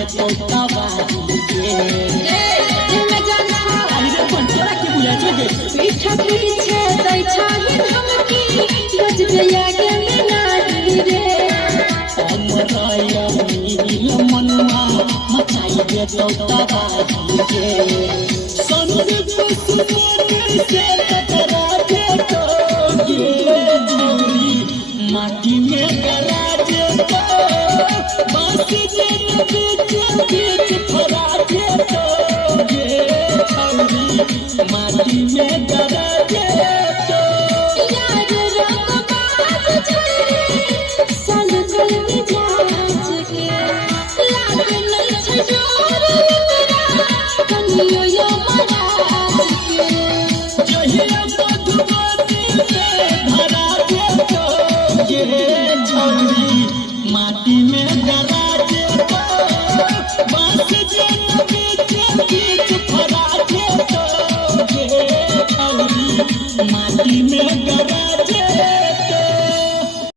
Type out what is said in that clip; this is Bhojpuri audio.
दे तो तबाही के मैं जाना अरे पंचरा के बुला जोगे पीछा पीछे दैछा ही धमकी बज गया के मिनारी रे अमराया नील मनवा मचाई दे तो तबाही के संदीप सुमन से टकरा दे तो ये झूरी माटी में गरा दे तो बस जन बीच बीच फरा दे तो ये झूरी माटी में गरा दे तो यार रंग बाज झरे सन कल मिजाज के लाग नहीं छजोर तेरा कनियो यो महाराज के जहिया मधुबनी में धरा दे तो ये झूरी माटी में गरा दे तो बस जन बीच बीच फरा दे तो ये झूरी माटी में गरा